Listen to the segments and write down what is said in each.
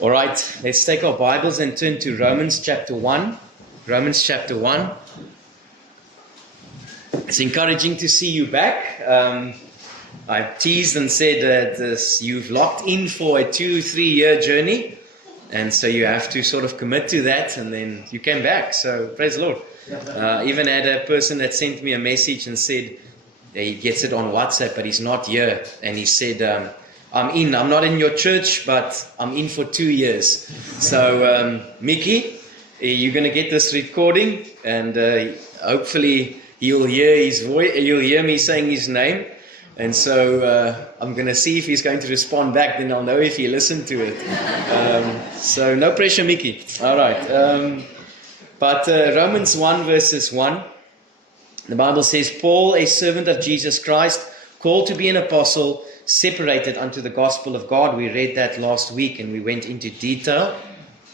All right, let's take our Bibles and turn to Romans chapter 1. Romans chapter 1. It's encouraging to see you back. I've teased and said that you've locked in for a 2-3 year journey. And so you have to sort of commit to that, and then you came back. So praise the Lord. Even had a person that sent me a message and said, he gets it on WhatsApp, but he's not here. And he said, I'm not in your church, but I'm in for 2 years. So, Mickey, you're going to get this recording, and hopefully you'll hear his voice. You'll hear me saying his name. And so I'm going to see if he's going to respond back. Then I'll know if he listened to it. So no pressure, Mickey. All right. But Romans 1 verses 1. The Bible says, Paul, a servant of Jesus Christ, called to be an apostle, separated unto the gospel of God. We read that last week and we went into detail.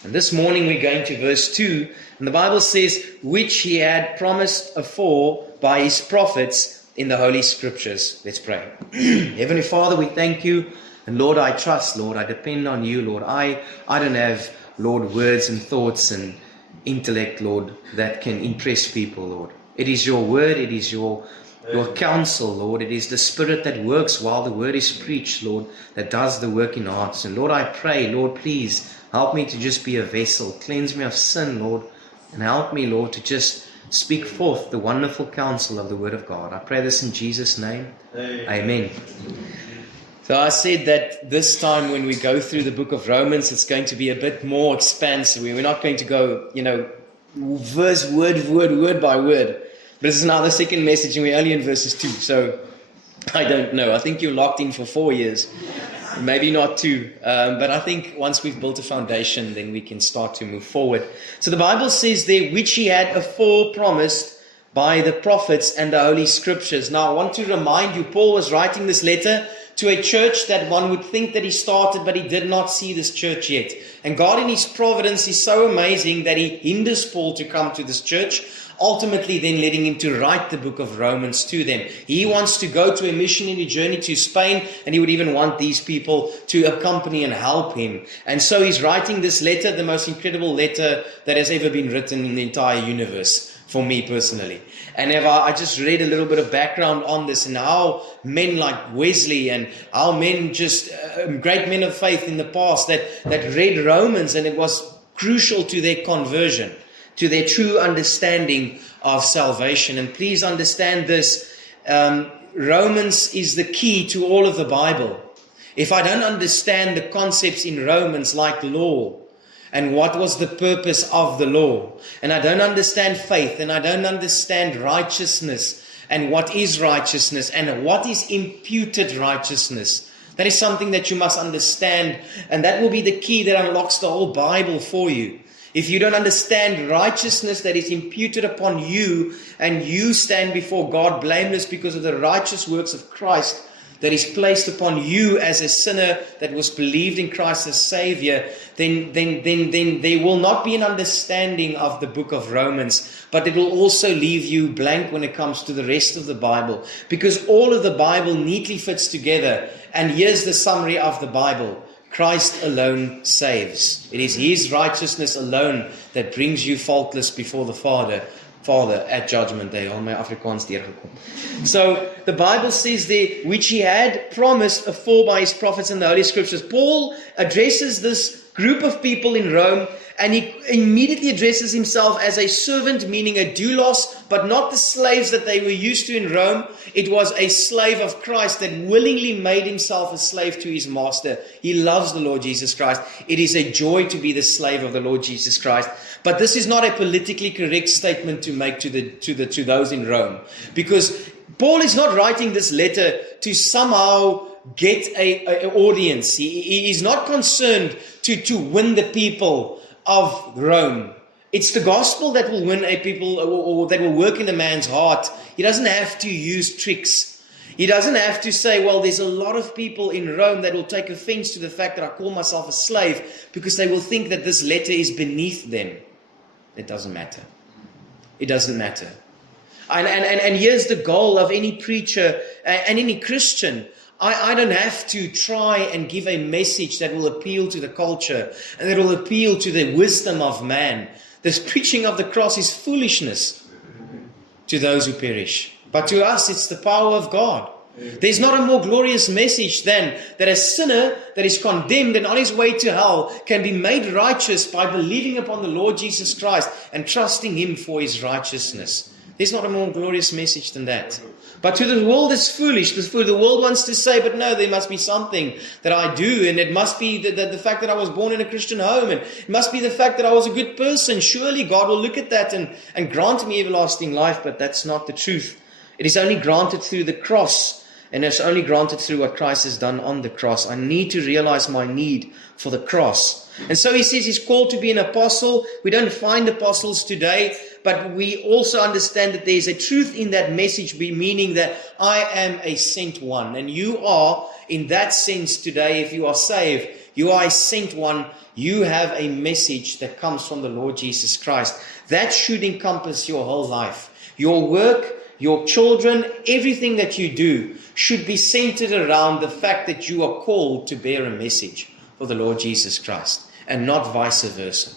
And this morning we're going to verse 2. And the Bible says, which he had promised afore by his prophets in the Holy Scriptures. Let's pray. Heavenly Father, we thank you. And Lord, I trust, Lord, I depend on you, Lord. I don't have, Lord, words and thoughts and intellect, Lord, that can impress people, Lord. It is your word, it is your counsel, Lord. It is the Spirit that works while the word is preached, Lord, that does the work in hearts. And Lord, I pray, Lord, please help me to just be a vessel. Cleanse me of sin, Lord, and help me, Lord, to just speak forth the wonderful counsel of the word of God. I pray this in Jesus' name. Amen. So I said that this time when we go through the book of Romans, it's going to be a bit more expansive. We're not going to go, verse, word by word. This is now the second message, and we're only in verses 2. So I don't know. I think you're locked in for 4 years. Maybe not 2. But I think once we've built a foundation, then we can start to move forward. So the Bible says there, which he had afore promised by the prophets and the Holy Scriptures. Now I want to remind you, Paul was writing this letter to a church that one would think that he started, but he did not see this church yet. And God in his providence is so amazing that he hinders Paul to come to this church, ultimately then letting him to write the book of Romans to them. He wants to go to a missionary journey to Spain, and he would even want these people to accompany and help him. And so he's writing this letter, the most incredible letter that has ever been written in the entire universe, for me personally. And I just read a little bit of background on this, and how men like Wesley and how men just great men of faith in the past that read Romans, and it was crucial to their conversion, to their true understanding of salvation. And please understand this, Romans is the key to all of the Bible. If I don't understand the concepts in Romans like law, and what was the purpose of the law, and I don't understand faith, and I don't understand righteousness, and what is righteousness, and what is imputed righteousness, that is something that you must understand, and that will be the key that unlocks the whole Bible for you. If you don't understand righteousness that is imputed upon you, and you stand before God blameless because of the righteous works of Christ that is placed upon you as a sinner that was believed in Christ as Savior, then there will not be an understanding of the book of Romans, but it will also leave you blank when it comes to the rest of the Bible, because all of the Bible neatly fits together. And here's the summary of the Bible. Christ alone saves. It is his righteousness alone that brings you faultless before the Father at judgment day. Al my Afrikaans deurgekom. So the Bible says there, which he had promised afore by his prophets in the Holy Scriptures. Paul addresses this group of people in Rome, and he immediately addresses himself as a servant, meaning a doulos, but not the slaves that they were used to in Rome. It was a slave of Christ that willingly made himself a slave to his master. He loves the Lord Jesus Christ. It is a joy to be the slave of the Lord Jesus Christ. But this is not a politically correct statement to make to those in Rome, because Paul is not writing this letter to somehow get an audience. He is not concerned to win the people of Rome. It's the gospel that will win a people, or that will work in a man's heart. He doesn't have to use tricks. He doesn't have to say, well, there's a lot of people in Rome that will take offense to the fact that I call myself a slave, because they will think that this letter is beneath them. It doesn't matter. It doesn't matter. And here's the goal of any preacher and any Christian. I don't have to try and give a message that will appeal to the culture and that will appeal to the wisdom of man. This preaching of the cross is foolishness to those who perish. But to us, it's the power of God. There's not a more glorious message than that a sinner that is condemned and on his way to hell can be made righteous by believing upon the Lord Jesus Christ and trusting Him for His righteousness. There's not a more glorious message than that. But to the world it's foolish. The world wants to say, but no, there must be something that I do, and it must be the fact that I was born in a Christian home, and it must be the fact that I was a good person. Surely God will look at that and grant me everlasting life, but that's not the truth. It is only granted through the cross, and it's only granted through what Christ has done on the cross. I need to realize my need for the cross. And so he says he's called to be an apostle. We don't find apostles today, but we also understand that there's a truth in that message, meaning that I am a sent one. And you are, in that sense today, if you are saved, you are a sent one. You have a message that comes from the Lord Jesus Christ. That should encompass your whole life. Your work, your children, everything that you do should be centered around the fact that you are called to bear a message for the Lord Jesus Christ, and not vice versa.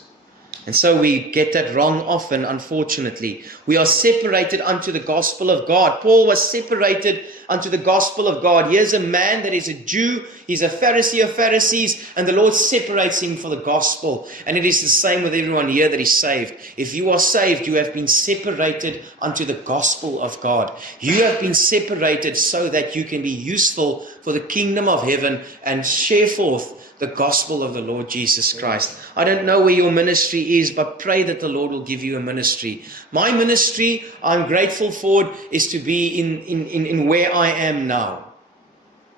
And so we get that wrong often, unfortunately. We are separated unto the gospel of God. Paul was separated unto the gospel of God. Here's a man that is a Jew. He's a Pharisee of Pharisees, and the Lord separates him for the gospel. And it is the same with everyone here that is saved. If you are saved, you have been separated unto the gospel of God. You have been separated so that you can be useful for the kingdom of heaven and share forth the gospel of the Lord Jesus Christ. I don't know where your ministry is, but pray that the Lord will give you a ministry. My ministry, I'm grateful for, is to be in where I am now.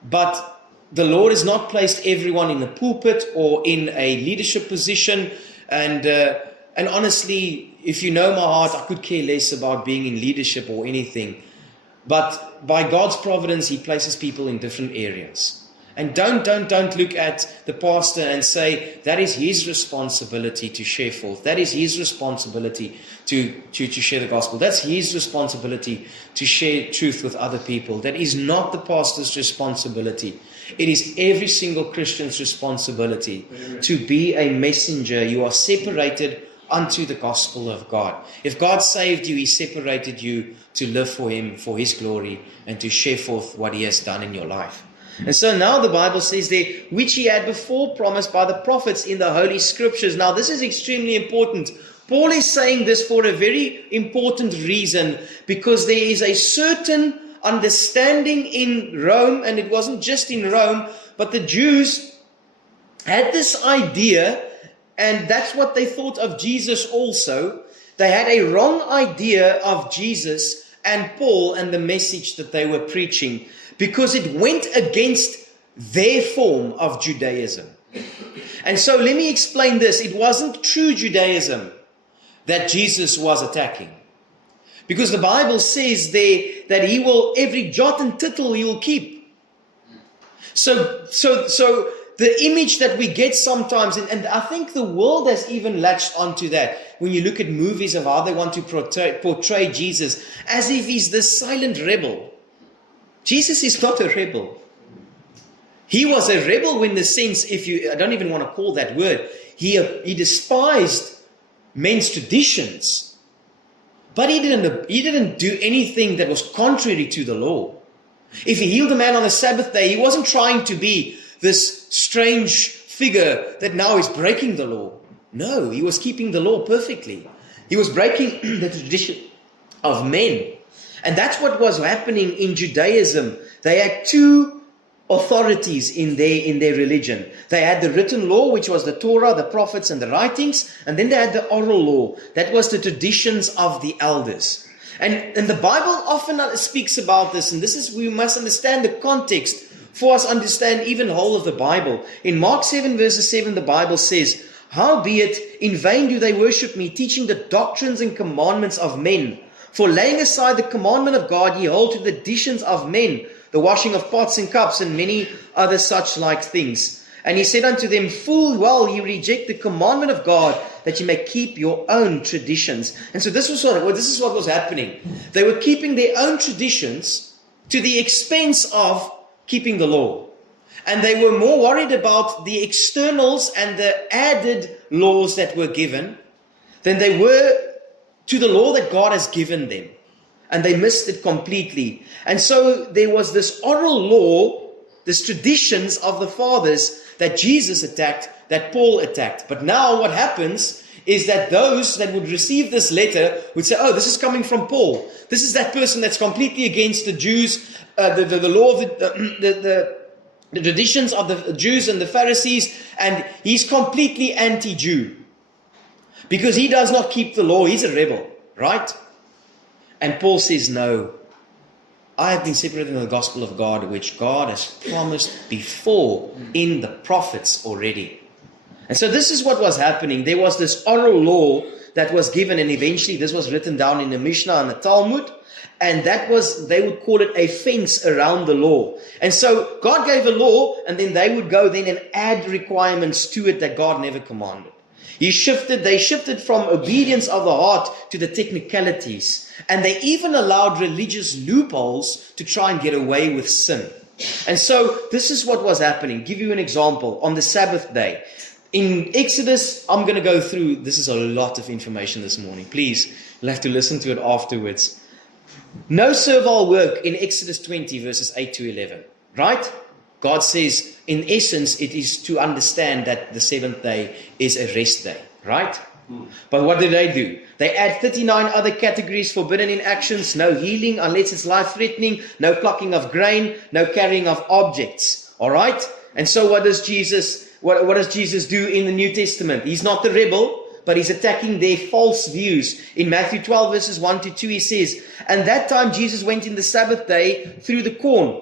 But the Lord has not placed everyone in the pulpit or in a leadership position. And honestly, if you know my heart, I could care less about being in leadership or anything. But by God's providence, He places people in different areas. And don't look at the pastor and say, that is his responsibility to share forth. That is his responsibility to share the gospel. That's his responsibility to share truth with other people. That is not the pastor's responsibility. It is every single Christian's responsibility to be a messenger. You are separated unto the gospel of God. If God saved you, He separated you to live for Him, for His glory, and to share forth what He has done in your life. And so now the Bible says there, which He had before promised by the prophets in the Holy Scriptures. Now this is extremely important. Paul is saying this for a very important reason, because there is a certain understanding in Rome, and it wasn't just in Rome, but the Jews had this idea, and that's what they thought of Jesus also. They had a wrong idea of Jesus and Paul and the message that they were preaching, because it went against their form of Judaism. And so let me explain this. It wasn't true Judaism that Jesus was attacking. Because the Bible says there that He will, every jot and tittle He will keep. So the image that we get sometimes, and I think the world has even latched onto that, when you look at movies of how they want to portray Jesus, as if He's this silent rebel. Jesus is not a rebel. He was a rebel in the sense, I don't even want to call that word, he despised men's traditions. But he didn't do anything that was contrary to the law. If He healed a man on the Sabbath day, He wasn't trying to be this strange figure that now is breaking the law. No, He was keeping the law perfectly. He was breaking the tradition of men. And that's what was happening in Judaism. They had two authorities in their religion. They had the written law, which was the Torah, the prophets, and the writings. And then they had the oral law. That was the traditions of the elders. And the Bible often speaks about this. And we must understand the context for us to understand even the whole of the Bible. In Mark 7 verses 7, the Bible says, "Howbeit in vain do they worship me, teaching the doctrines and commandments of men. For laying aside the commandment of God, ye hold to the traditions of men, the washing of pots and cups, and many other such like things. And He said unto them, Full well ye reject the commandment of God, that ye may keep your own traditions." And so this is what was happening. They were keeping their own traditions to the expense of keeping the law. And they were more worried about the externals and the added laws that were given than they were to the law that God has given them. And they missed it completely. And so there was this oral law, this traditions of the fathers that Jesus attacked, that Paul attacked. But now what happens is that those that would receive this letter would say, oh, this is coming from Paul. This is that person that's completely against the Jews, the law of the traditions of the Jews and the Pharisees, and he's completely anti-Jew. Because he does not keep the law, he's a rebel, right? And Paul says, no, I have been separated in the gospel of God, which God has promised before in the prophets already. And so this is what was happening. There was this oral law that was given, and eventually this was written down in the Mishnah and the Talmud. And that was, they would call it a fence around the law. And so God gave a law, and then they would go then and add requirements to it that God never commanded. They shifted from obedience of the heart to the technicalities. And they even allowed religious loopholes to try and get away with sin. And so this is what was happening. Give you an example. On the Sabbath day, in Exodus, I'm going to go through, this is a lot of information this morning. Please, you'll have to listen to it afterwards. No servile work in Exodus 20 verses 8 to 11. Right? God says, in essence, it is to understand that the seventh day is a rest day. Right? But what do? They add 39 other categories forbidden in actions. No healing unless it's life-threatening. No plucking of grain. No carrying of objects. All right? And so what does Jesus do in the New Testament? He's not the rebel, but he's attacking their false views. In Matthew 12 verses 1 to 2 he says, and that time Jesus went in the Sabbath day through the corn,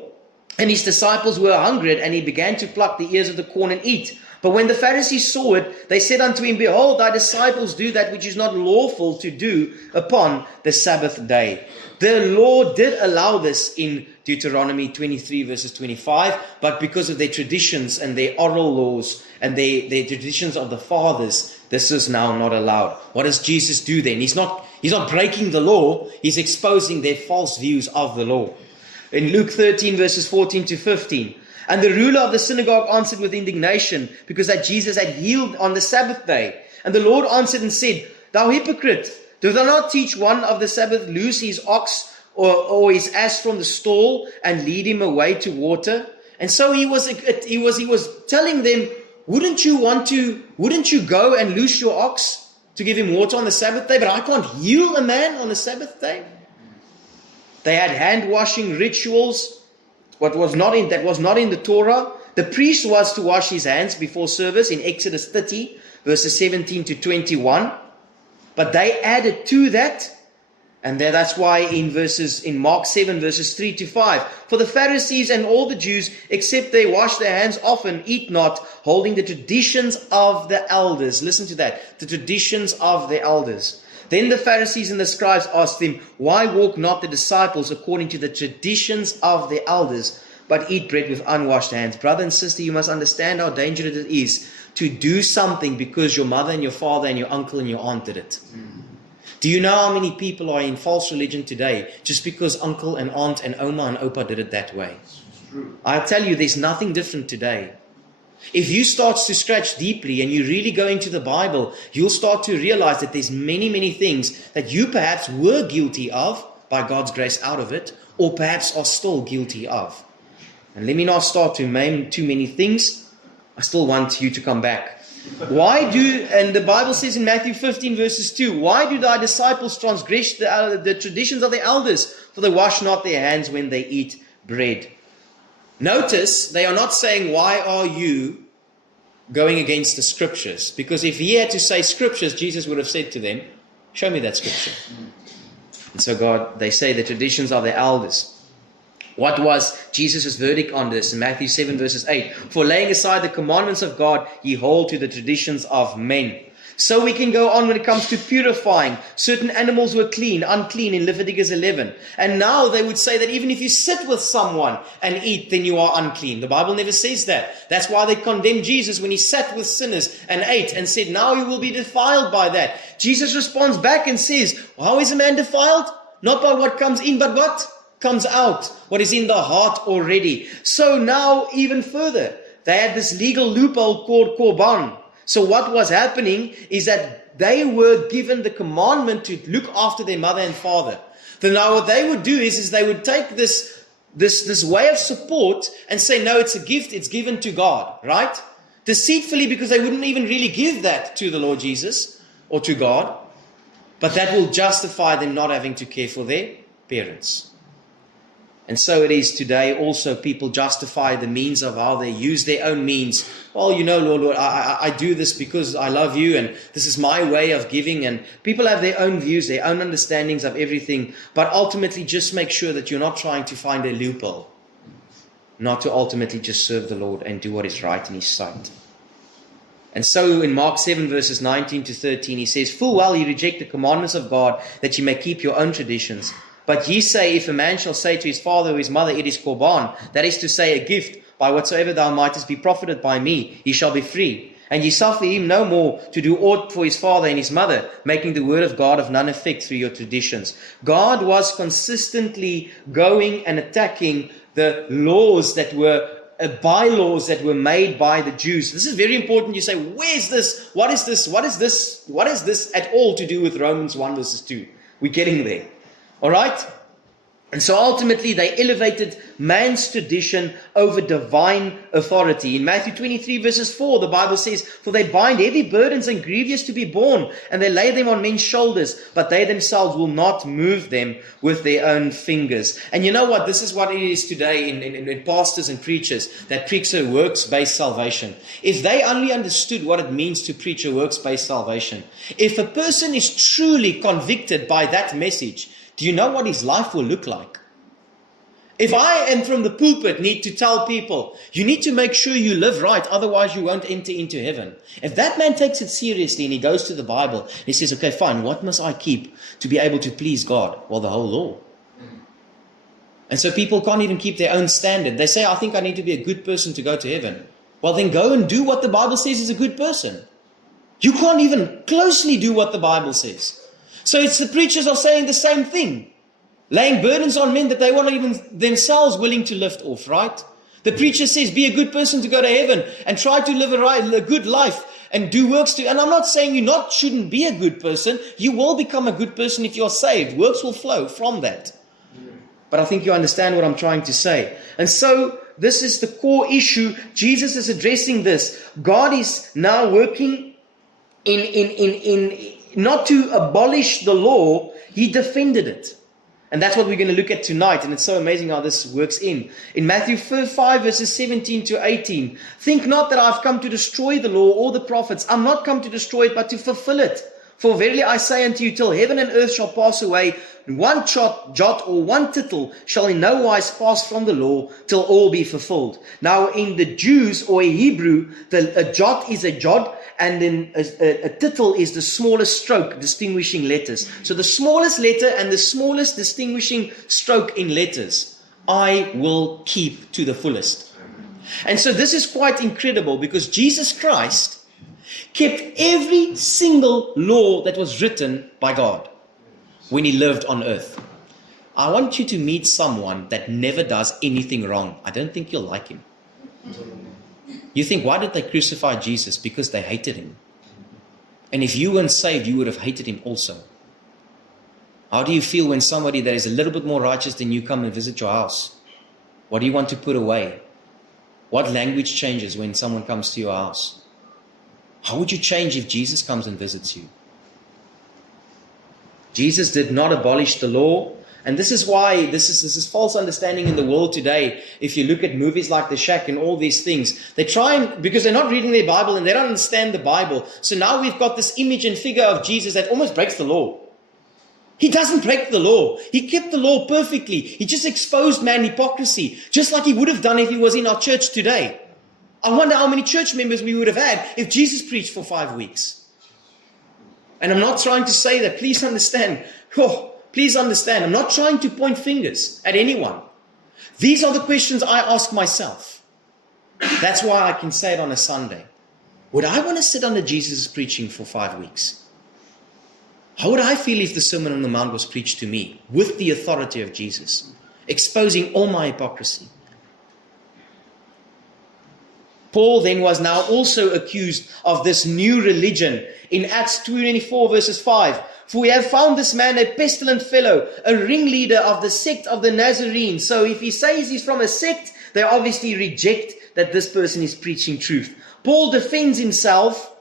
and his disciples were hungry, and he began to pluck the ears of the corn and eat. But when the Pharisees saw it, they said unto him, behold, thy disciples do that which is not lawful to do upon the Sabbath day. The law did allow this in Deuteronomy 23 verses 25, but because of their traditions and their oral laws and their traditions of the fathers, this is now not allowed. What does Jesus do then? He's not breaking the law, he's exposing their false views of the law. In Luke 13 verses 14 to 15, and the ruler of the synagogue answered with indignation, because that Jesus had healed on the Sabbath day. And the Lord answered and said, thou hypocrite, do thou not teach one of the Sabbath loose his ox or his ass from the stall and lead him away to water? And so he was telling them, wouldn't you go and loose your ox to give him water on the Sabbath day? But I can't heal a man on the Sabbath day. They had hand washing rituals. That was not in the Torah. The priest was to wash his hands before service in Exodus 30 verses 17 to 21. But they added to that, and that's why in Mark 7 verses 3 to 5, for the Pharisees and all the Jews, except they wash their hands often, eat not, holding the traditions of the elders. Listen to that, the traditions of the elders. Then the Pharisees and the scribes asked him, why walk not the disciples according to the traditions of the elders, but eat bread with unwashed hands? Brother and sister, you must understand how dangerous it is to do something because your mother and your father and your uncle and your aunt did it. Do you know how many people are in false religion today just because uncle and aunt and oma and opa did it that way? I tell you, there's nothing different today. If you start to scratch deeply and you really go into the Bible, you'll start to realize that there's many, many things that you perhaps were guilty of, by God's grace out of it, or perhaps are still guilty of. And let me not start to name too many things. I still want you to come back. And the Bible says in Matthew 15 verses 2, why do thy disciples transgress the traditions of the elders? For they wash not their hands when they eat bread. Notice, they are not saying, why are you going against the scriptures? Because if he had to say scriptures, Jesus would have said to them, show me that scripture. And so they say the traditions of the elders. What was Jesus' verdict on this? In Matthew 7 verses 8, for laying aside the commandments of God, ye hold to the traditions of men. So we can go on when it comes to purifying. Certain animals were unclean in Leviticus 11. And now they would say that even if you sit with someone and eat, then you are unclean. The Bible never says that. That's why they condemned Jesus when he sat with sinners and ate and said, now you will be defiled by that. Jesus responds back and says, how is a man defiled? Not by what comes in, but what? comes out, what is in the heart already. So now even further, they had this legal loophole called Korban. So what was happening is that they were given the commandment to look after their mother and father. Then now what they would do is they would take this way of support and say, no, it's a gift, it's given to God, right? Deceitfully, because they wouldn't even really give that to the Lord Jesus or to God. But that will justify them not having to care for their parents. And so it is today also. People justify the means of how they use their own means. Well, Lord, I do this because I love you and this is my way of giving. And people have their own views, their own understandings of everything. But ultimately just make sure that you're not trying to find a loophole. Not to ultimately just serve the Lord and do what is right in His sight. And so in Mark 7 verses 19 to 13, He says, full well ye reject the commandments of God, that ye may keep your own traditions. But ye say, if a man shall say to his father or his mother, it is Korban, that is to say, a gift, by whatsoever thou mightest be profited by me, he shall be free. And ye suffer him no more to do aught for his father and his mother, making the word of God of none effect through your traditions. God was consistently going and attacking the laws that were bylaws that were made by the Jews. This is very important. You say, where's this? What is this? What is this? What is this at all to do with Romans 1 verses 2? We're getting there. All right? And so ultimately they elevated man's tradition over divine authority. In Matthew 23 verses 4, the Bible says, for they bind heavy burdens and grievous to be borne, and they lay them on men's shoulders, but they themselves will not move them with their own fingers. And you know what? This is what it is today in pastors and preachers that preach a works-based salvation. If they only understood what it means to preach a works-based salvation, if a person is truly convicted by that message, do you know what his life will look like? If I am from the pulpit need to tell people, you need to make sure you live right, otherwise you won't enter into heaven. If that man takes it seriously and he goes to the Bible, and he says, okay, fine, what must I keep to be able to please God? Well, the whole law. And so people can't even keep their own standard. They say, I think I need to be a good person to go to heaven. Well, then go and do what the Bible says is a good person. You can't even closely do what the Bible says. So it's the preachers are saying the same thing. Laying burdens on men that they weren't even themselves willing to lift off, right? The preacher says, be a good person to go to heaven and try to live a good life and do works to. And I'm not saying you shouldn't be a good person. You will become a good person if you're saved. Works will flow from that. But I think you understand what I'm trying to say. And so this is the core issue. Jesus is addressing this. God is now working in not to abolish the law, He defended it. And that's what we're going to look at tonight. And it's so amazing how this works in. In Matthew 5 verses 17 to 18. Think not that I've come to destroy the law or the prophets. I'm not come to destroy it, but to fulfill it. For verily I say unto you, till heaven and earth shall pass away, one jot or one tittle shall in no wise pass from the law, till all be fulfilled. Now in the Jews or a Hebrew, a jot is a jot, and then a tittle is the smallest stroke distinguishing letters. So the smallest letter and the smallest distinguishing stroke in letters, I will keep to the fullest. And so this is quite incredible, because Jesus Christ kept every single law that was written by God when He lived on earth. I want you to meet someone that never does anything wrong. I don't think you'll like him. You think, why did they crucify Jesus? Because they hated Him. And if you weren't saved, you would have hated Him also. How do you feel when somebody that is a little bit more righteous than you come and visit your house? What do you want to put away? What language changes when someone comes to your house? How would you change if Jesus comes and visits you? Jesus did not abolish the law. And this is why this is false understanding in the world today. If you look at movies like The Shack and all these things, they try because they're not reading their Bible and they don't understand the Bible. So now we've got this image and figure of Jesus that almost breaks the law. He doesn't break the law. He kept the law perfectly. He just exposed man hypocrisy, just like He would have done if He was in our church today. I wonder how many church members we would have had if Jesus preached for 5 weeks. And I'm not trying to say that. Please understand. Please understand. I'm not trying to point fingers at anyone. These are the questions I ask myself. That's why I can say it on a Sunday. Would I want to sit under Jesus' preaching for 5 weeks? How would I feel if the Sermon on the Mount was preached to me with the authority of Jesus? exposing all my hypocrisy. Paul then was now also accused of this new religion in Acts 24 verses 5. For we have found this man a pestilent fellow, a ringleader of the sect of the Nazarenes. So if he says he's from a sect, they obviously reject that this person is preaching truth. Paul defends himself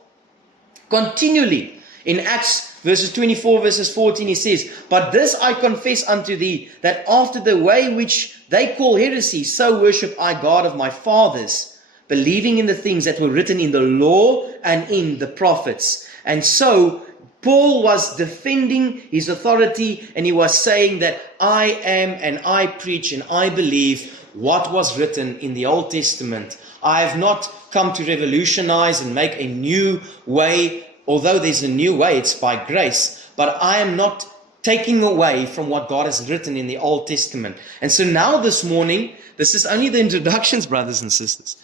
continually. In Acts verses 24 verses 14 he says, But this I confess unto thee, that after the way which they call heresy, so worship I God of my fathers, believing in the things that were written in the law and in the prophets. And so Paul was defending his authority, and he was saying that I am and I preach and I believe what was written in the Old Testament. I have not come to revolutionize and make a new way. Although there's a new way, it's by grace. But I am not taking away from what God has written in the Old Testament. And so now this morning, this is only the introductions, brothers and sisters.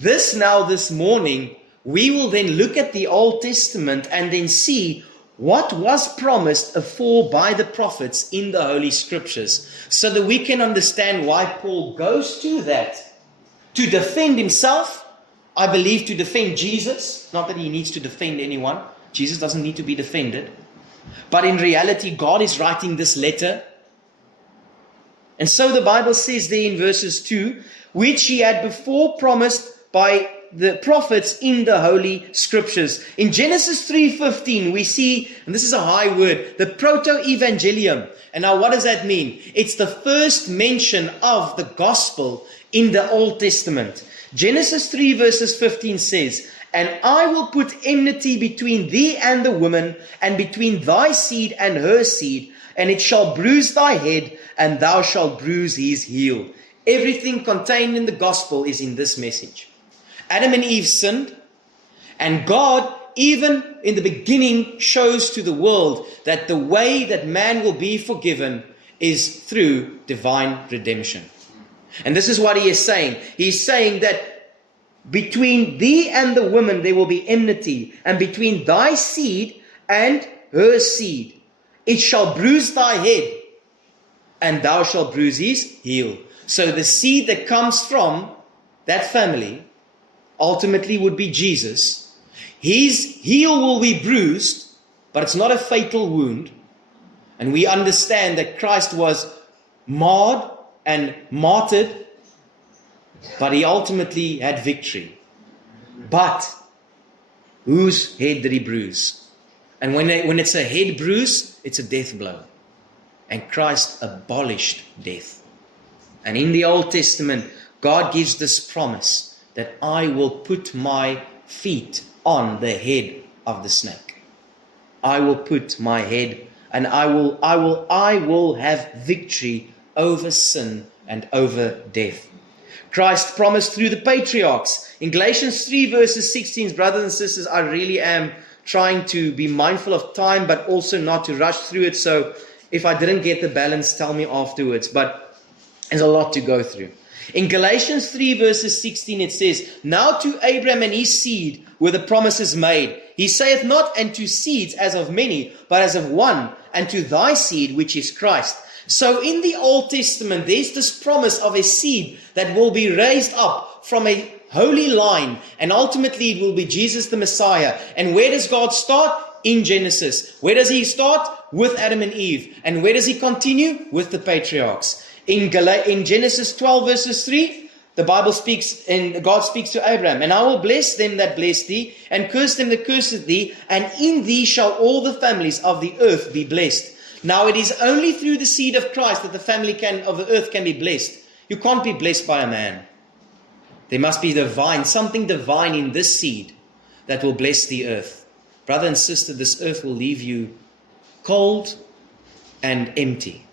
This morning, we will then look at the Old Testament and then see what was promised afore by the prophets in the Holy Scriptures, so that we can understand why Paul goes to that to defend himself. I believe to defend Jesus, not that he needs to defend anyone. Jesus doesn't need to be defended. But in reality, God is writing this letter. And so the Bible says there in verses 2, which he had before promised by the prophets in the Holy Scriptures. In Genesis 3:15, we see, and this is a high word, the proto-evangelium. And now what does that mean? It's the first mention of the gospel in the Old Testament. Genesis 3 verses 15 says, And I will put enmity between thee and the woman, and between thy seed and her seed, and it shall bruise thy head, and thou shalt bruise his heel. Everything contained in the gospel is in this message. Adam and Eve sinned, and God, even in the beginning, shows to the world that the way that man will be forgiven is through divine redemption. And this is what he is saying. He's saying that between thee and the woman there will be enmity, and between thy seed and her seed. It shall bruise thy head, and thou shalt bruise his heel. So the seed that comes from that family ultimately would be Jesus. His heel will be bruised, but it's not a fatal wound. And we understand that Christ was marred and martyred, but he ultimately had victory. But whose head did he bruise? And when it's a head bruise, it's a death blow. And Christ abolished death. And in the Old Testament, God gives this promise that I will put my feet on the head of the snake. I will put my head, and I will have victory over sin and over death. Christ promised through the patriarchs. In Galatians 3 verses 16, brothers and sisters, I really am trying to be mindful of time, but also not to rush through it. So if I didn't get the balance, tell me afterwards. But there's a lot to go through. In Galatians 3 verses 16 it says, Now to Abraham and his seed were the promises made. He saith not, and to seeds as of many, but as of one, and to thy seed, which is Christ. So in the Old Testament, there's this promise of a seed that will be raised up from a holy line, and ultimately it will be Jesus the Messiah. And where does God start? In Genesis. Where does he start? With Adam and Eve. And where does he continue? With the patriarchs. In Genesis 12 verses 3, the Bible speaks, and God speaks to Abraham, And I will bless them that bless thee, and curse them that curseth thee, and in thee shall all the families of the earth be blessed. Now it is only through the seed of Christ that the family of the earth can be blessed. You can't be blessed by a man. There must be something divine in this seed that will bless the earth. Brother and sister, this earth will leave you cold and empty.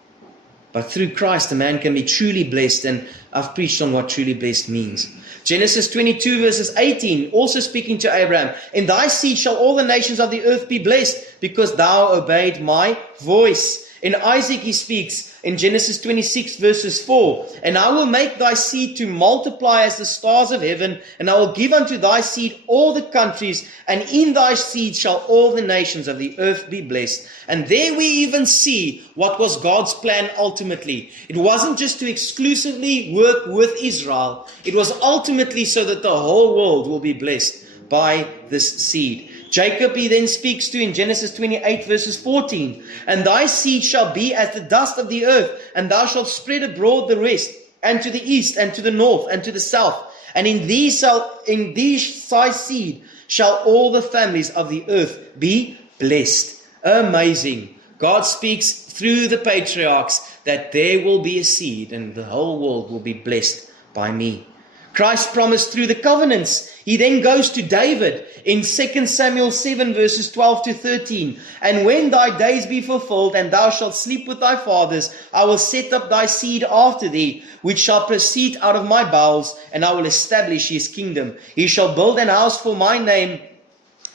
But through Christ, a man can be truly blessed, and I've preached on what truly blessed means. Genesis 22 verses 18, also speaking to Abraham, In thy seed shall all the nations of the earth be blessed, because thou obeyed my voice. In Isaac he speaks in Genesis 26 verses 4, and I will make thy seed to multiply as the stars of heaven, and I will give unto thy seed all the countries, and in thy seed shall all the nations of the earth be blessed. And there we even see what was God's plan ultimately. It wasn't just to exclusively work with Israel. It was ultimately so that the whole world will be blessed by this seed. Jacob he then speaks to in Genesis 28 verses 14. And thy seed shall be as the dust of the earth, and thou shalt spread abroad the rest, and to the east, and to the north, and to the south. And in these thy seed shall all the families of the earth be blessed. Amazing. God speaks through the patriarchs that there will be a seed, and the whole world will be blessed by me. Christ promised through the covenants. He then goes to David in 2 Samuel 7 verses 12 to 13. And when thy days be fulfilled, and thou shalt sleep with thy fathers, I will set up thy seed after thee, which shall proceed out of my bowels, and I will establish his kingdom. He shall build an house for my name,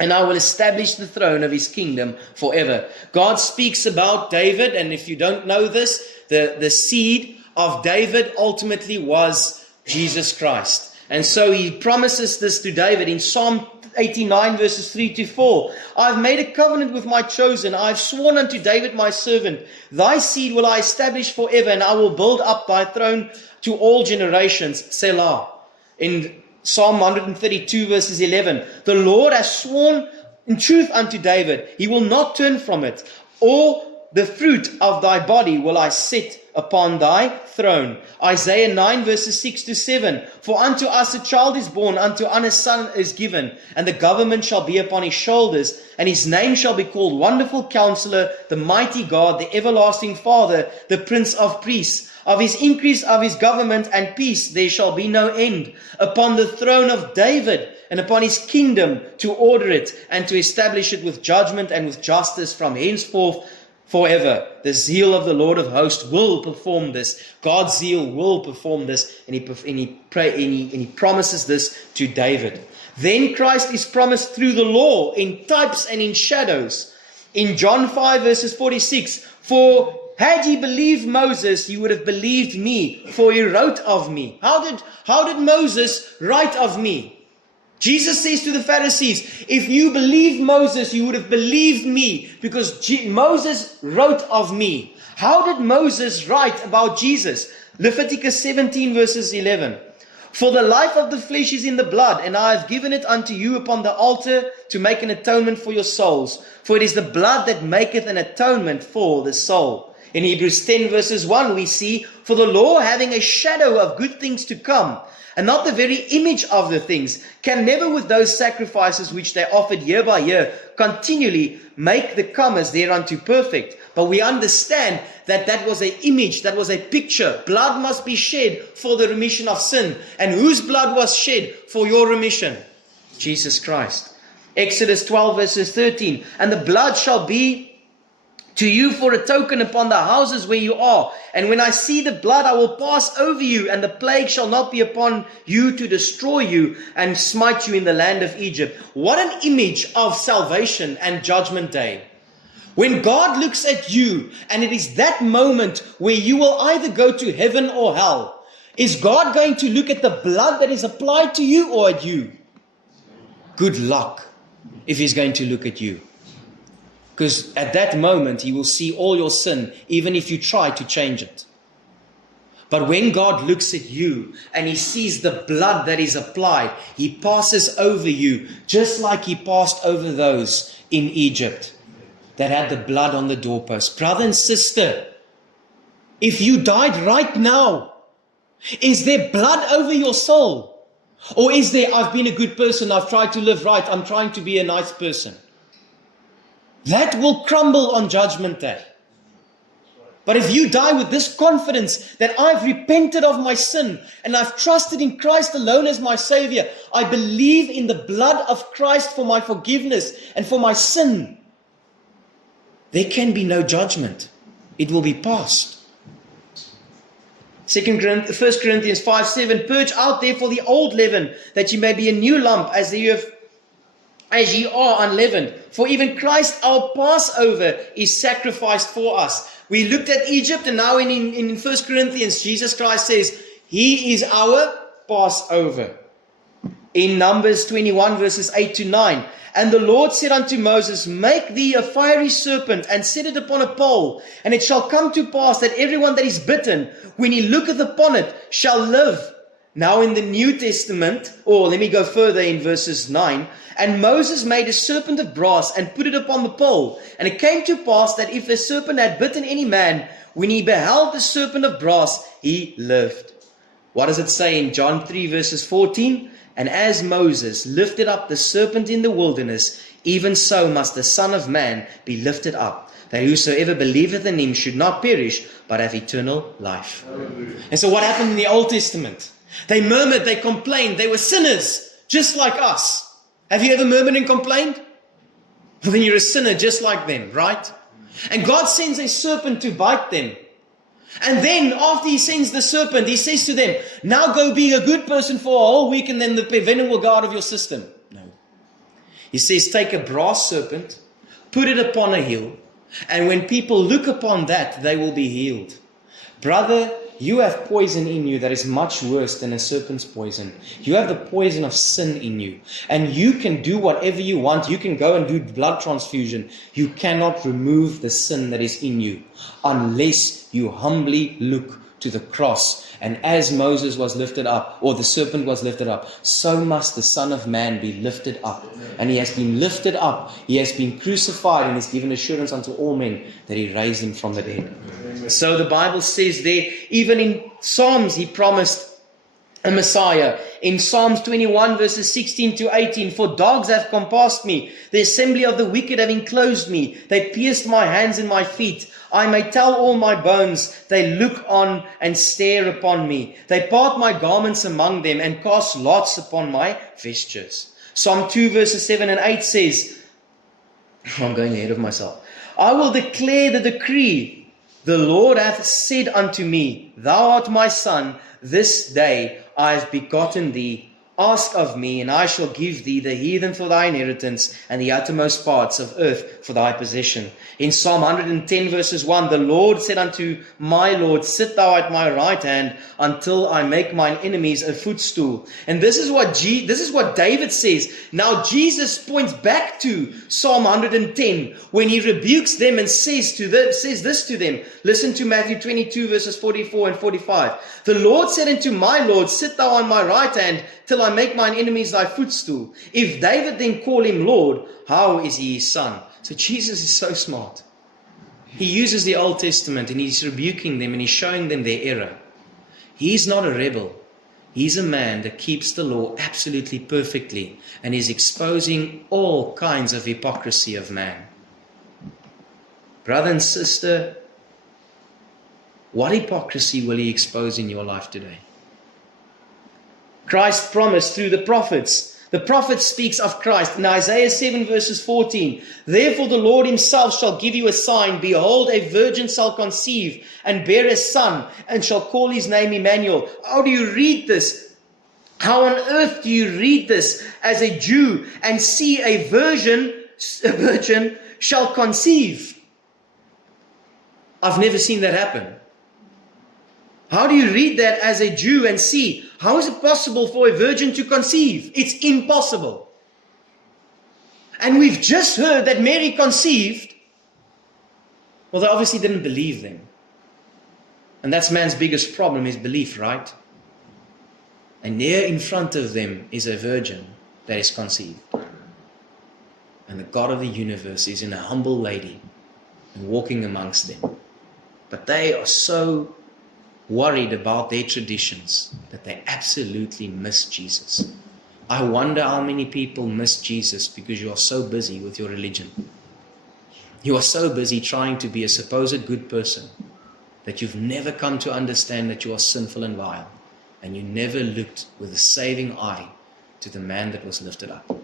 and I will establish the throne of his kingdom forever. God speaks about David, and if you don't know this, the seed of David ultimately was Jesus Christ. And so he promises this to David in Psalm 89 verses 3 to 4. I've made a covenant with my chosen. I've sworn unto David my servant. Thy seed will I establish forever, and I will build up thy throne to all generations. Selah. In Psalm 132 verses 11. The Lord has sworn in truth unto David. He will not turn from it. Or the fruit of thy body will I set upon thy throne. Isaiah 9 verses 6 to 7. For unto us a child is born, unto us a son is given, and the government shall be upon his shoulders, and his name shall be called Wonderful Counselor, the Mighty God, the Everlasting Father, the Prince of Peace. Of his increase of his government and peace there shall be no end, upon the throne of David and upon his kingdom, to order it and to establish it with judgment and with justice from henceforth forever. The zeal of the Lord of hosts will perform this. God's zeal will perform this, and he promises this to David. Then Christ is promised through the law in types and in shadows. In John 5 verses 46, for had ye believed Moses, you would have believed me, for he wrote of me. How did Moses write of me? Jesus says to the Pharisees, if you believed Moses, you would have believed me, because Moses wrote of me. How did Moses write about Jesus? Leviticus 17 verses 11. For the life of the flesh is in the blood, and I have given it unto you upon the altar to make an atonement for your souls. For it is the blood that maketh an atonement for the soul. In Hebrews 10 verses 1 we see, for the law having a shadow of good things to come, and not the very image of the things, can never with those sacrifices which they offered year by year continually make the comers thereunto perfect. But we understand that that was an image, that was a picture. Blood must be shed for the remission of sin. And whose blood was shed for your remission? Jesus Christ. Exodus 12 verses 13. And the blood shall be to you for a token upon the houses where you are. And when I see the blood, I will pass over you, and the plague shall not be upon you to destroy you and smite you in the land of Egypt. What an image of salvation and judgment day. When God looks at you, and it is that moment where you will either go to heaven or hell, is God going to look at the blood that is applied to you or at you? Good luck if He's going to look at you. Because at that moment, He will see all your sin, even if you try to change it. But when God looks at you and He sees the blood that is applied, He passes over you, just like He passed over those in Egypt that had the blood on the doorpost. Brother and sister, if you died right now, is there blood over your soul? Or is there, I've been a good person, I've tried to live right, I'm trying to be a nice person? That will crumble on Judgment Day. But if you die with this confidence that I've repented of my sin and I've trusted in Christ alone as my Savior, I believe in the blood of Christ for my forgiveness and for my sin, there can be no judgment. It will be past. 1 Corinthians 5:7, purge out therefore the old leaven, that you may be a new lump, as you have as ye are unleavened. For even Christ our Passover is sacrificed for us. We looked at Egypt, and now in 1 Corinthians, Jesus Christ says, He is our Passover. In Numbers 21 verses 8 to 9. And the Lord said unto Moses, Make thee a fiery serpent, and set it upon a pole. And it shall come to pass that everyone that is bitten, when he looketh upon it, shall live. Now in the New Testament, or let me go further in verses 9. And Moses made a serpent of brass, and put it upon the pole. And it came to pass that if the serpent had bitten any man, when he beheld the serpent of brass, he lived. What does it say in John 3 verses 14? And as Moses lifted up the serpent in the wilderness, even so must the Son of Man be lifted up, that whosoever believeth in him should not perish, but have eternal life. Hallelujah. And so what happened in the Old Testament? They murmured, they complained, they were sinners, just like us. Have you ever murmured and complained? Well, then you're a sinner just like them, right? And God sends a serpent to bite them. And then after He sends the serpent, He says to them, now go be a good person for a whole week, and then the venom will go out of your system. No. He says, take a brass serpent, put it upon a hill, and when people look upon that, they will be healed. Brother, you have poison in you that is much worse than a serpent's poison. You have the poison of sin in you. And you can do whatever you want. You can go and do blood transfusion. You cannot remove the sin that is in you unless you humbly look to the cross. And as Moses was lifted up, or the serpent was lifted up, so must the Son of Man be lifted up. And He has been lifted up. He has been crucified, and has given assurance unto all men that He raised Him from the dead. So the Bible says there, even in Psalms, He promised a Messiah. In Psalms 21 verses 16 to 18, for dogs have compassed me, the assembly of the wicked have enclosed me, they pierced my hands and my feet. I may tell all my bones, they look on and stare upon me. They part my garments among them, and cast lots upon my vestures. Psalm 2 verses 7 and 8 says, I'm going ahead of myself. I will declare the decree. The Lord hath said unto me, Thou art my son, this day I have begotten thee. Ask of me, and I shall give thee the heathen for thy inheritance, and the uttermost parts of earth for thy possession. In Psalm 110 verses 1, the Lord said unto my Lord, Sit thou at my right hand, until I make mine enemies a footstool. And this is what David says. Now Jesus points back to Psalm 110, when he rebukes them and says this to them. Listen to Matthew 22 verses 44 and 45. The Lord said unto my Lord, Sit thou on my right hand, till I make mine enemies thy footstool. If David then call him Lord, how is he his son? So Jesus is so smart. He uses the Old Testament, and He's rebuking them, and He's showing them their error. He's not a rebel. He's a man that keeps the law absolutely perfectly, and is exposing all kinds of hypocrisy of man. Brother and sister, what hypocrisy will He expose in your life today? Christ promised through the prophets. The prophet speaks of Christ in Isaiah 7 verses 14. Therefore the Lord Himself shall give you a sign. Behold, a virgin shall conceive and bear a son, and shall call His name Emmanuel. How do you read this? How on earth do you read this as a Jew and see a virgin shall conceive? I've never seen that happen. How do you read that as a Jew and see, how is it possible for a virgin to conceive? It's impossible. And we've just heard that Mary conceived. Well, they obviously didn't believe them. And that's man's biggest problem, is belief, right? And there in front of them is a virgin that is conceived. And the God of the universe is in a humble lady and walking amongst them. But they are so worried about their traditions that they absolutely miss Jesus. I wonder how many people miss Jesus because you are so busy with your religion. You are so busy trying to be a supposed good person that you've never come to understand that you are sinful and vile, and you never looked with a saving eye to the man that was lifted up.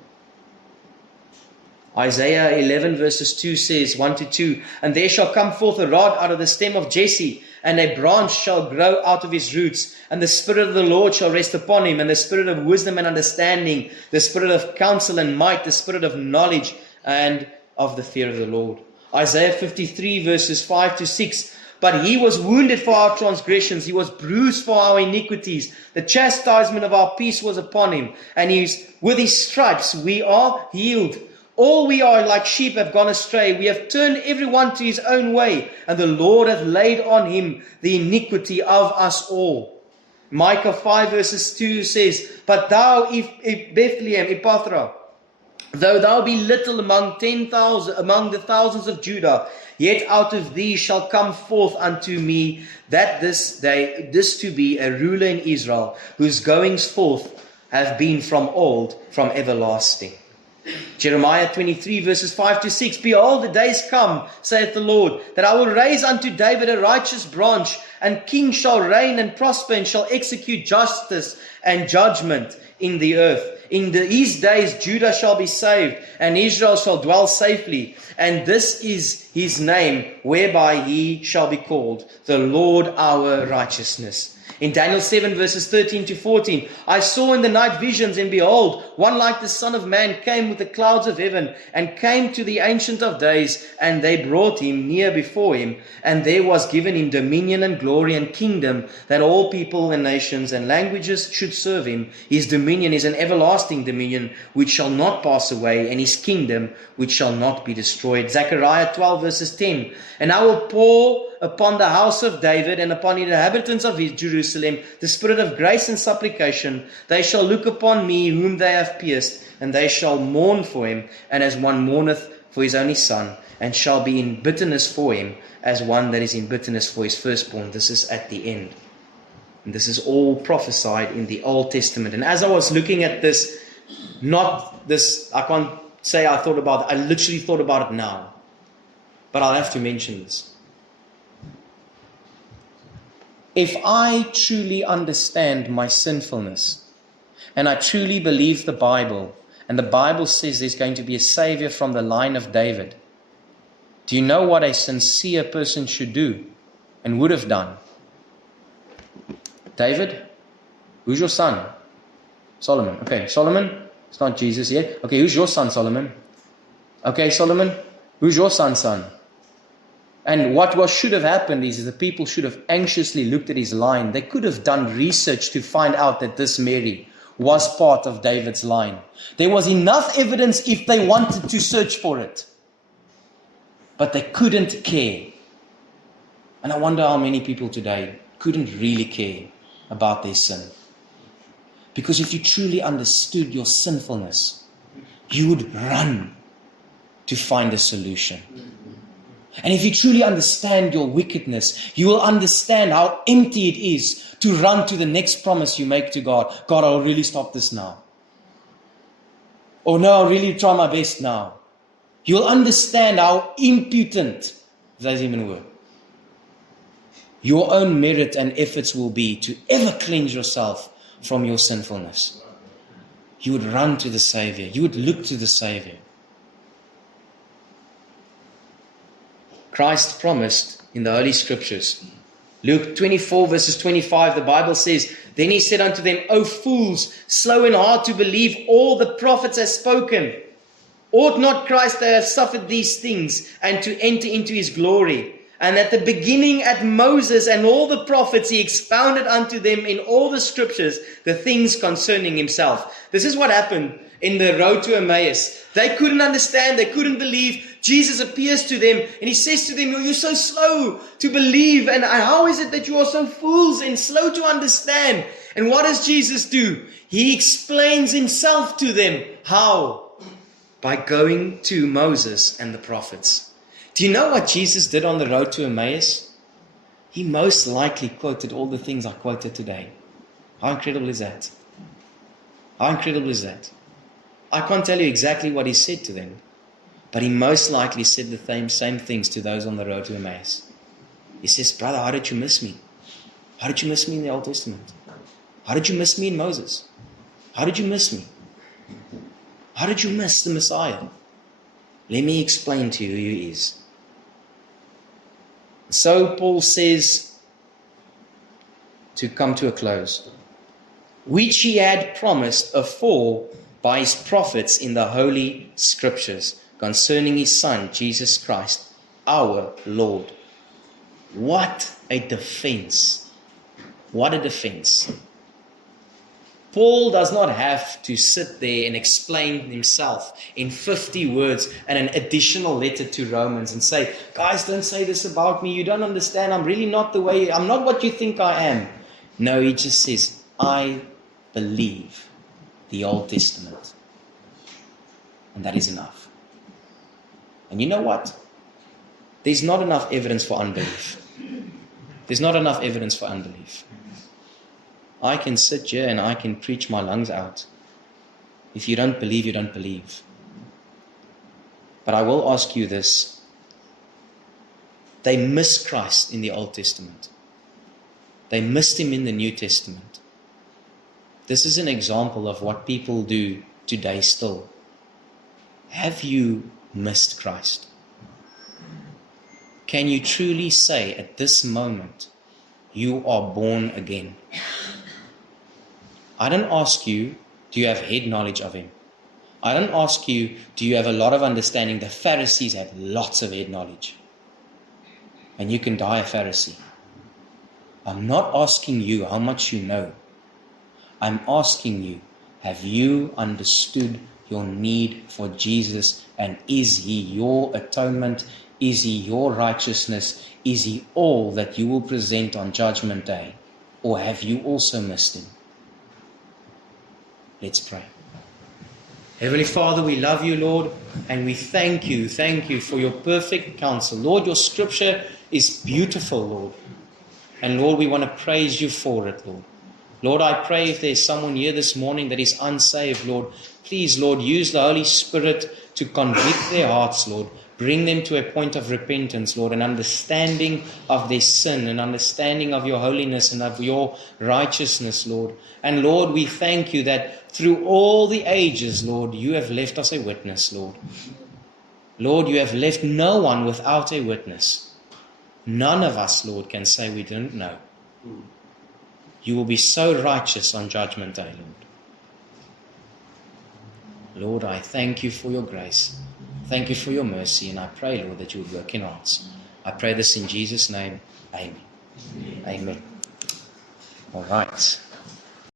Isaiah 11 verses 2 says, 1 to 2, and there shall come forth a rod out of the stem of Jesse, and a branch shall grow out of his roots, and the Spirit of the Lord shall rest upon him, and the Spirit of wisdom and understanding, the Spirit of counsel and might, the Spirit of knowledge and of the fear of the Lord. Isaiah 53 verses 5 to 6, but he was wounded for our transgressions, he was bruised for our iniquities, the chastisement of our peace was upon him, and with his stripes we are healed. All we are like sheep have gone astray. We have turned every one to his own way, and the Lord hath laid on him the iniquity of us all. Micah 5 verses 2 says, but thou, Bethlehem, Ephrathah, though thou be little among the thousands of Judah, yet out of thee shall come forth unto me that this to be a ruler in Israel, whose goings forth have been from old, from everlasting. Jeremiah 23 verses 5 to 6, behold, the days come, saith the Lord, that I will raise unto David a righteous branch, and kings shall reign and prosper, and shall execute justice and judgment in the earth. In these days Judah shall be saved, and Israel shall dwell safely. And this is his name, whereby he shall be called, the Lord our righteousness. In Daniel 7 verses 13 to 14, I saw in the night visions, and behold, one like the Son of Man came with the clouds of heaven, and came to the Ancient of Days, and they brought him near before him, and there was given him dominion and glory and kingdom, that all people and nations and languages should serve him. His dominion is an everlasting dominion, which shall not pass away, and his kingdom which shall not be destroyed. Zechariah 12 verses 10, and I will pour upon the house of David and upon the inhabitants of Jerusalem the spirit of grace and supplication. They shall look upon me whom they have pierced, and they shall mourn for him, and as one mourneth for his only son, and shall be in bitterness for him, as one that is in bitterness for his firstborn. This is at the end. And this is all prophesied in the Old Testament. And as I was looking at this, I can't say I thought about it, I literally thought about it now. But I'll have to mention this. If I truly understand my sinfulness, and I truly believe the Bible, and the Bible says there's going to be a Savior from the line of David, do you know what a sincere person should do and would have done? David, who's your son? Solomon. Okay, Solomon, it's not Jesus yet. Okay, who's your son, Solomon? Okay, Solomon, who's your son's son? And what should have happened is the people should have anxiously looked at his line. They could have done research to find out that this Mary was part of David's line. There was enough evidence if they wanted to search for it. But they couldn't care. And I wonder how many people today couldn't really care about their sin. Because if you truly understood your sinfulness, you would run to find a solution. And if you truly understand your wickedness, you will understand how empty it is to run to the next promise you make to God. God, I'll really stop this now. Or no, I'll really try my best now. You'll understand how impotent those even were. Your own merit and efforts will be to ever cleanse yourself from your sinfulness. You would run to the Savior. You would look to the Savior. Christ promised in the Holy Scriptures. Luke 24 verses 25, the Bible says, then he said unto them, O fools, slow in heart to believe all the prophets have spoken. Ought not Christ to have suffered these things and to enter into his glory? And at the beginning at Moses and all the prophets, he expounded unto them in all the scriptures the things concerning himself. This is what happened in the road to Emmaus. They couldn't understand, they couldn't believe. Jesus appears to them and he says to them, you're so slow to believe, and how is it that you are so fools and slow to understand? And what does Jesus do? He explains himself to them. How? By going to Moses and the prophets. Do you know what Jesus did on the road to Emmaus? He most likely quoted all the things I quoted today. How incredible is that? How incredible is that? I can't tell you exactly what he said to them, but he most likely said the same things to those on the road to Emmaus. He says, brother, how did you miss me? How did you miss me in the Old Testament? How did you miss me in Moses? How did you miss me? How did you miss the Messiah? Let me explain to you who he is. So Paul says, to come to a close, which he had promised afore by his prophets in the holy scriptures concerning his Son, Jesus Christ, our Lord. What a defense. What a defense. Paul does not have to sit there and explain himself in 50 words and an additional letter to Romans and say, guys, don't say this about me. You don't understand. I'm really not the way, I'm not what you think I am. No, he just says, I believe the Old Testament. And that is enough. And you know what? There's not enough evidence for unbelief. There's not enough evidence for unbelief. I can sit here and I can preach my lungs out. If you don't believe, you don't believe. But I will ask you this. They missed Christ in the Old Testament. They missed him in the New Testament. This is an example of what people do today still. Have you missed Christ? Can you truly say at this moment, you are born again? I don't ask you, do you have head knowledge of him? I don't ask you, do you have a lot of understanding? The Pharisees had lots of head knowledge. And you can die a Pharisee. I'm not asking you how much you know. I'm asking you, have you understood your need for Jesus? And is he your atonement? Is he your righteousness? Is he all that you will present on Judgment Day? Or have you also missed him? Let's pray. Heavenly Father, we love you, Lord, and we thank you for your perfect counsel. Lord, your scripture is beautiful, Lord. And Lord, we want to praise you for it, Lord. Lord, I pray if there's someone here this morning that is unsaved, Lord, please, Lord, use the Holy Spirit to convict their hearts, Lord. Bring them to a point of repentance, Lord, an understanding of their sin, an understanding of your holiness and of your righteousness, Lord. And Lord, we thank you that through all the ages, Lord, you have left us a witness, Lord. Lord, you have left no one without a witness. None of us, Lord, can say we didn't know. You will be so righteous on Judgment Day, Lord. Lord, I thank you for your grace. Thank you for your mercy, and I pray, Lord, that you would work in our hearts. I pray this in Jesus' name. Amen. Amen. All right.